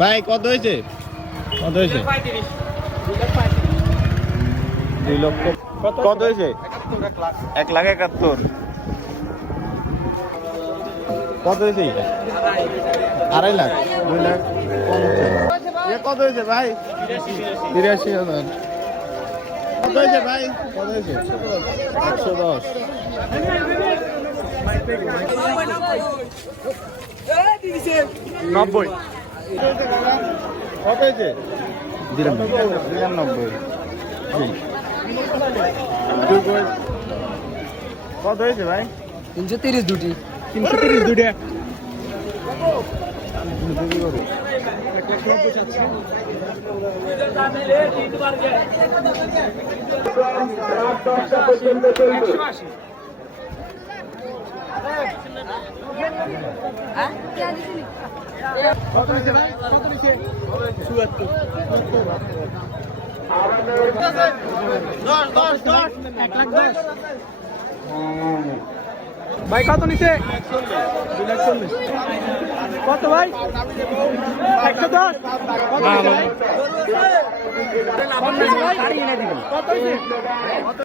ভাই কত হয়েছে? কত হয়েছে? দুই লক্ষ কত হয়েছে? এক লাখ একাত্তর। কত হয়েছে? আড়াই লাখ। দুই লাখ এ কত হয়েছে ভাই? বিরাশি হাজার। কত হয়েছে ভাই? কত হয়েছে? একশো দশ। নব্বই। কত হয়েছে বিরানব্বই কত হয়েছে ভাই তিনশো তিরিশ দুটি তিনশো তিরিশ দুটা কত হয়েছে ভাই কত হয়েছে চুয়াত্তর দশ দশ দশ এক লাখ দশ ভাই কত নিচে কত ভাই? একশো দশ। কত